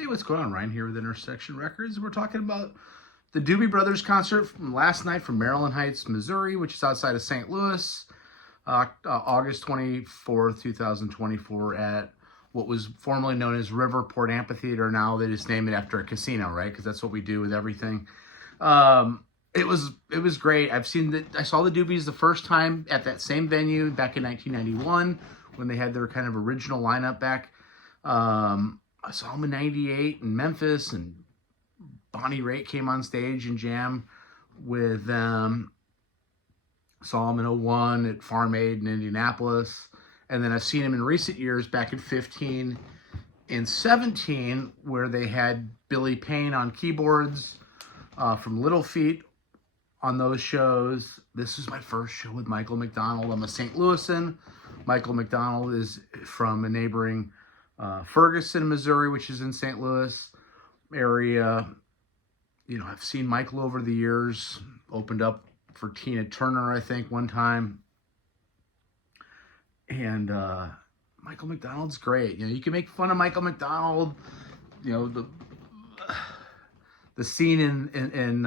Hey, what's going on? Ryan here with Intersection Records. We're talking about the Doobie Brothers concert from last night from Maryland Heights, Missouri, which is outside of St. Louis, August 24th, 2024 at what was formerly known as Riverport Amphitheater. Now they just name it after a casino, right? Because that's what we do with everything. It was great. I saw the Doobies the first time at that same venue back in 1991 when they had their kind of original lineup back. I saw them in 98 in Memphis, and Bonnie Raitt came on stage and jammed with them. Saw them in 01 at Farm Aid in Indianapolis. And then I've seen them in recent years back in 15 and 17 where they had Billy Payne on keyboards from Little Feat on those shows. This is my first show with Michael McDonald. I'm a St. Louisan. Michael McDonald is from a neighboring Ferguson, Missouri, which is in St. Louis area. You know, I've seen Michael over the years. Opened up for Tina Turner, I think, one time. And Michael McDonald's great. You know, you can make fun of Michael McDonald. You know, the scene in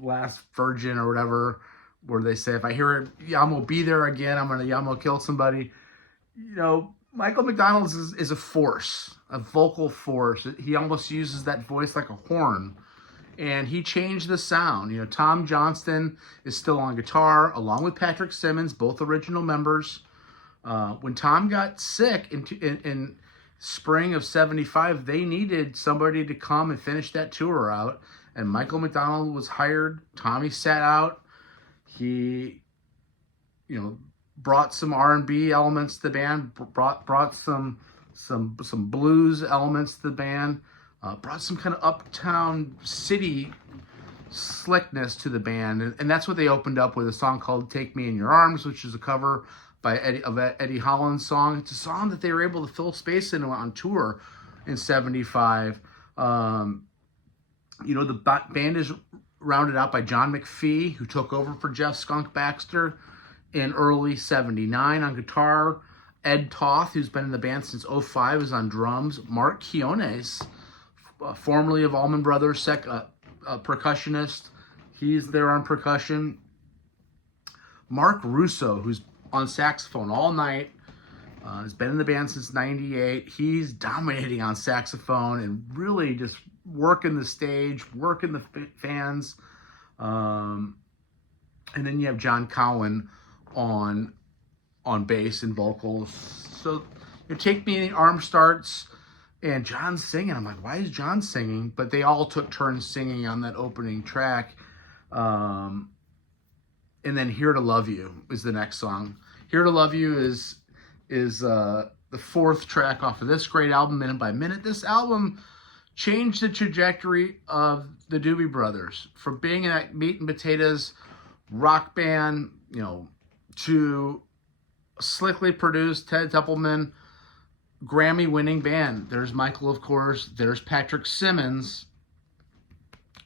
Last Virgin or whatever, where they say, if I hear it, I'm gonna be there again. I'm gonna kill somebody. You know, Michael McDonald is a force, a vocal force. He almost uses that voice like a horn. And he changed the sound. You know, Tom Johnston is still on guitar, along with Patrick Simmons, both original members. When Tom got sick in spring of 75, they needed somebody to come and finish that tour out. And Michael McDonald was hired. Tommy sat out. He, you know, brought some R&B elements to the band, brought some blues elements to the band, brought some kind of uptown city slickness to the band, and that's what they opened up with, a song called "Take Me in Your Arms," which is a cover by Eddie Holland's song. It's a song that they were able to fill space in on tour in '75. You know, the band is rounded out by John McPhee, who took over for Jeff Skunk Baxter in early 79 on guitar. Ed Toth, who's been in the band since 05, is on drums. Mark Quiones, formerly of Allman Brothers, percussionist, he's there on percussion. Mark Russo, who's on saxophone all night, has been in the band since 98. He's dominating on saxophone and really just working the stage, working the fans. And then you have John Cowan on bass and vocals. So you Take Me in the Arm starts, and John's singing. I'm like, why is John singing? But they all took turns singing on that opening track. And then Here to Love You is the next song. Here to Love You is the fourth track off of this great album, Minute by Minute. This album changed the trajectory of the Doobie Brothers from being in that meat and potatoes rock band, you know, to slickly produced Ted Templeman Grammy-winning band. There's Michael, of course. There's Patrick Simmons,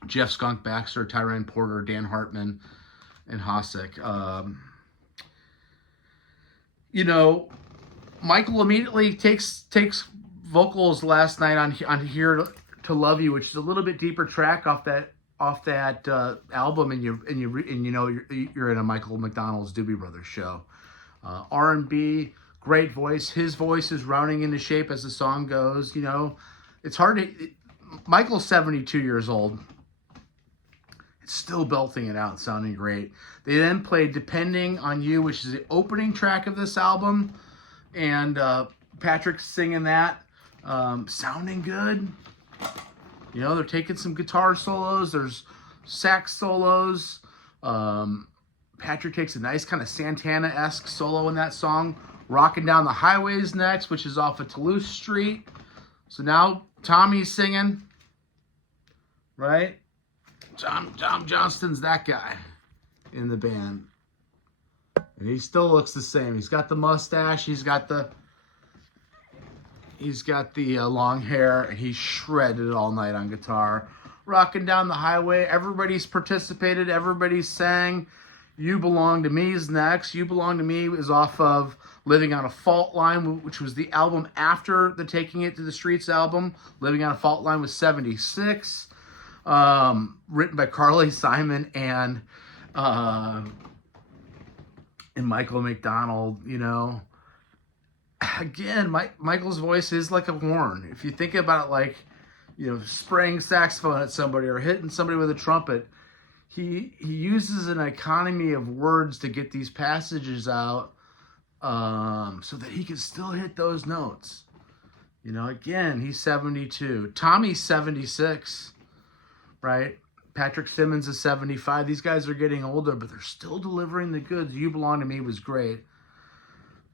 Jeff Skunk Baxter, Tyrone Porter, Dan Hartman, and Hasek. You know, Michael immediately takes vocals last night on Here to Love You, which is a little bit deeper track off that album, and you know you're in a Michael McDonald's Doobie Brothers show. R&B, great voice. His voice is rounding into shape as the song goes. You know, it's hard to. Michael's 72 years old. It's still belting it out, sounding great. They then played "Depending on You," which is the opening track of this album, and Patrick's singing that, sounding good. You know, they're taking some guitar solos. There's sax solos. Patrick takes a nice kind of Santana-esque solo in that song. Rocking Down the Highways next, which is off of Toulouse Street. So now Tommy's singing, right? Tom Johnston's that guy in the band. And he still looks the same. He's got the mustache. He's got the long hair. And he's shredded all night on guitar. Rocking Down the Highway. Everybody's participated. Everybody's sang. You Belong to Me is next. You Belong to Me is off of Living on a Fault Line, which was the album after the Taking It to the Streets album. Living on a Fault Line was 76. Written by Carly Simon and Michael McDonald, you know. Again, Michael's voice is like a horn. If you think about it like, you know, spraying saxophone at somebody or hitting somebody with a trumpet, he uses an economy of words to get these passages out so that he can still hit those notes. You know, again, he's 72. Tommy's 76, right? Patrick Simmons is 75. These guys are getting older, but they're still delivering the goods. You Belong to Me was great.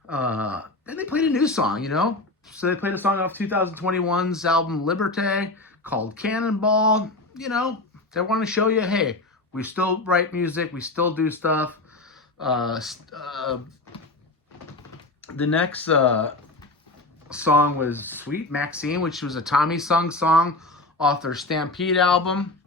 Then they played a new song, you know? So they played a song off 2021's album Liberté called Cannonball. You know, they want to show you, hey, we still write music. We still do stuff. The next song was Sweet Maxine, which was a Tommy sung song off their Stampede album.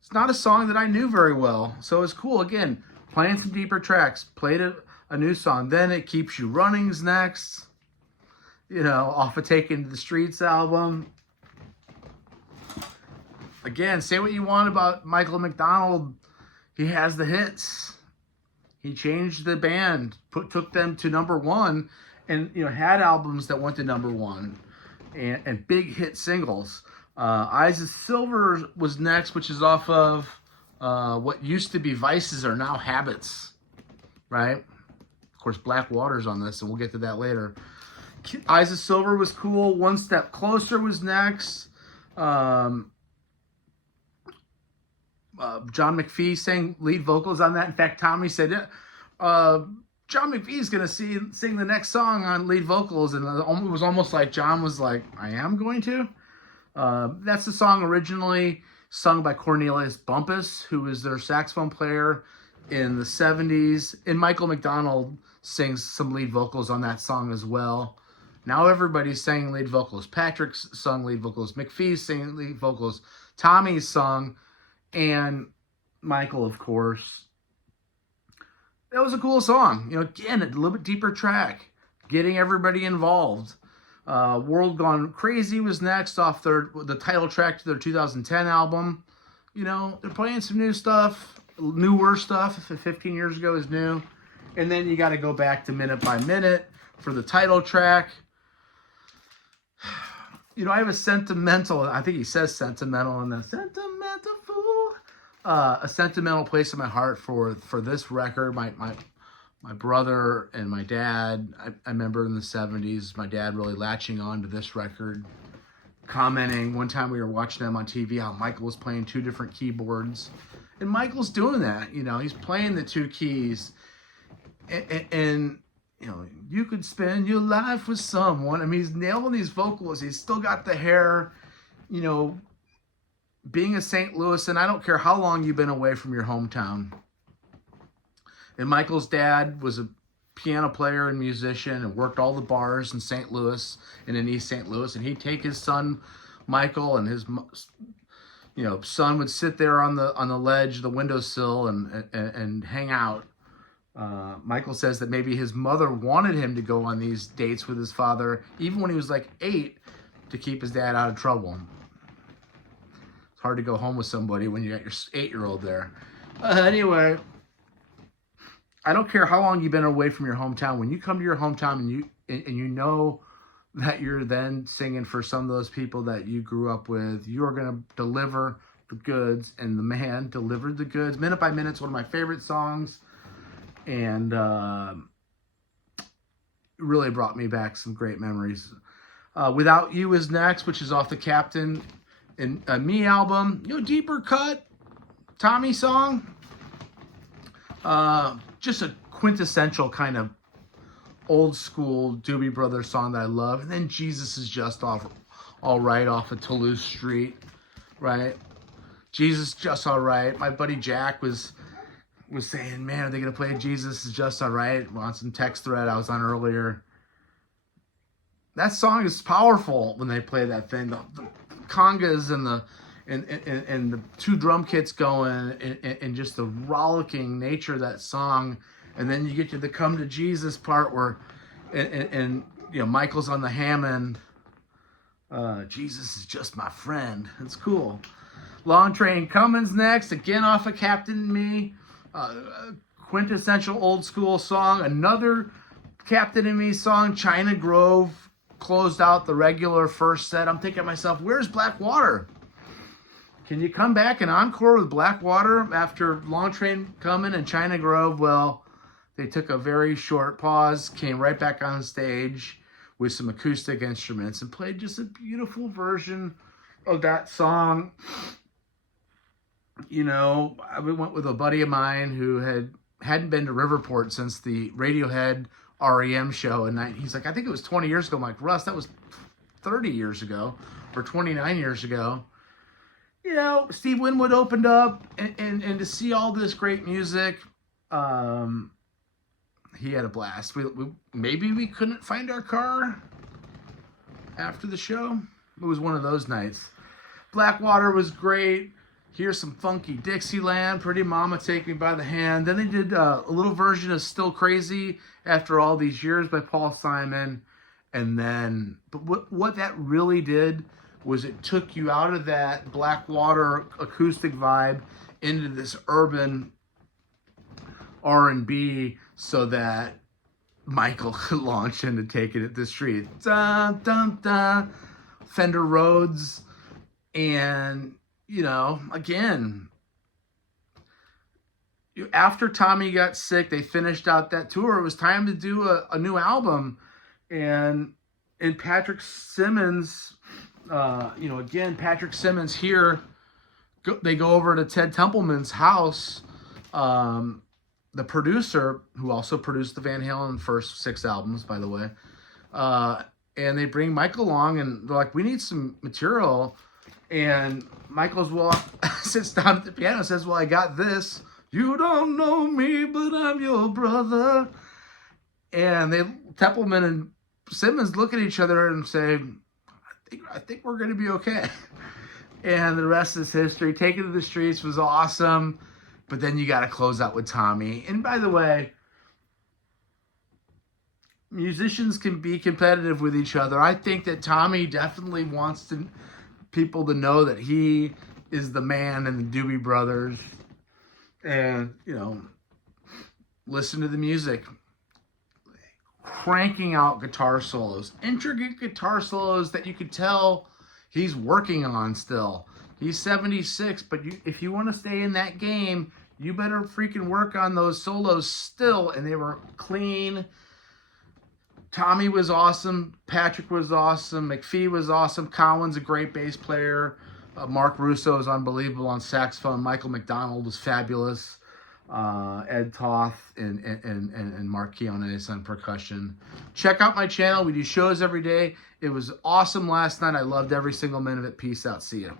It's not a song that I knew very well, so it's cool. Again, playing some deeper tracks. Played a new song. Then It Keeps You Running's next. You know, off of Taking to the Streets album. Again, say what you want about Michael McDonald. He has the hits. He changed the band, took them to #1, and you know had albums that went to #1, and big hit singles. Eyes of Silver was next, which is off of what used to be Vices Are Now Habits, right? Of course, Black Water's on this, and we'll get to that later. Eyes of Silver was cool. One Step Closer was next. John McPhee sang lead vocals on that. In fact, Tommy said, John McPhee's going to sing the next song on lead vocals. And it was almost like John was like, I am going to. That's the song originally sung by Cornelius Bumpus, who was their saxophone player in the 70s. And Michael McDonald sings some lead vocals on that song as well. Now everybody's singing lead vocals. Patrick's sung lead vocals. McPhee's singing lead vocals. Tommy's sung. And Michael, of course. That was a cool song. You know, again, a little bit deeper track. Getting everybody involved. World Gone Crazy was next off the title track to their 2010 album. You know, they're playing some new stuff. Newer stuff. If 15 years ago is new. And then you got to go back to Minute by Minute for the title track. You know, I have a sentimental, I think he says sentimental in the sentimental fool. A sentimental place in my heart for this record. My brother and my dad, I remember in the 70s, my dad really latching on to this record, commenting. One time we were watching them on TV, how Michael was playing 2 different keyboards. And Michael's doing that, you know, he's playing the 2 keys. And you know, you could spend your life with someone. I mean, he's nailing these vocals. He's still got the hair, you know, being a St. Louis, and I don't care how long you've been away from your hometown. And Michael's dad was a piano player and musician and worked all the bars in St. Louis and in East St. Louis. And he'd take his son, Michael, and his, you know, son would sit there on the ledge, the windowsill, and hang out. Michael says that maybe his mother wanted him to go on these dates with his father, even when he was like 8, to keep his dad out of trouble. It's hard to go home with somebody when you got your 8-year-old there. Anyway, I don't care how long you've been away from your hometown. When you come to your hometown and you know that you're then singing for some of those people that you grew up with, you are going to deliver the goods, and the man delivered the goods. Minute by Minute's one of my favorite songs. And really brought me back some great memories. Without You is next, which is off the Captain and Me album. You know, deeper cut, Tommy song. Just a quintessential kind of old school Doobie Brothers song that I love. And then Jesus Is Just All Right off of Toulouse Street, right? Jesus Just All Right. My buddy Jack was saying, man, are they going to play Jesus Is Just All Right? On some text thread I was on earlier. That song is powerful when they play that thing. The congas and and the two drum kits going, and just the rollicking nature of that song. And then you get to the Come to Jesus part where, and you know, Michael's on the Hammond. Jesus is just my friend. It's cool. Long Train Coming's next, again off of Captain and Me. Quintessential old school song. Another Captain and Me song, China Grove, closed out the regular first set. I'm thinking to myself, where's Blackwater? Can you come back and encore with Blackwater after Long Train Coming and China Grove? Well, they took a very short pause, came right back on stage with some acoustic instruments and played just a beautiful version of that song. You know, I went with a buddy of mine who hadn't been to Riverport since the Radiohead REM show, and he's like, I think it was 20 years ago. I'm like, Russ, that was 30 years ago or 29 years ago. You know, Steve Winwood opened up, and to see all this great music, he had a blast. Maybe we couldn't find our car after the show. It was one of those nights. Blackwater was great. Here's some funky Dixieland, Pretty Mama, Take Me by the Hand. Then they did a little version of Still Crazy After All These Years by Paul Simon. And then, but what that really did was it took you out of that Blackwater acoustic vibe into this urban R&B so that Michael could launch into Taking It to the Street. Dun, dun, dun. Fender Rhodes. And, you know, again, after Tommy got sick, they finished out that tour. It was time to do a new album. And Patrick Simmons, you know, again, Patrick Simmons here, they go over to Ted Templeman's house, the producer, who also produced the Van Halen first 6 albums, by the way. And they bring Michael along, and they're like, we need some material. And Michael's sits down at the piano and says, well, I got this. You don't know me, but I'm your brother. And Templeman and Simmons look at each other and say, I think we're going to be okay. And the rest is history. Taking It to the Streets was awesome. But then you got to close out with Tommy. And by the way, musicians can be competitive with each other. I think that Tommy definitely wants people to know that he is the man in the Doobie Brothers. And, you know, listen to the music. Cranking out guitar solos. Intricate guitar solos that you could tell he's working on still. He's 76, but if you want to stay in that game, you better freaking work on those solos still. And they were clean. Tommy was awesome. Patrick was awesome. McPhee was awesome. Cowan's a great bass player. Mark Russo is unbelievable on saxophone. Michael McDonald was fabulous. Ed Toth and Mark Keonis on percussion. Check out my channel. We do shows every day. It was awesome last night. I loved every single minute of it. Peace out. See you.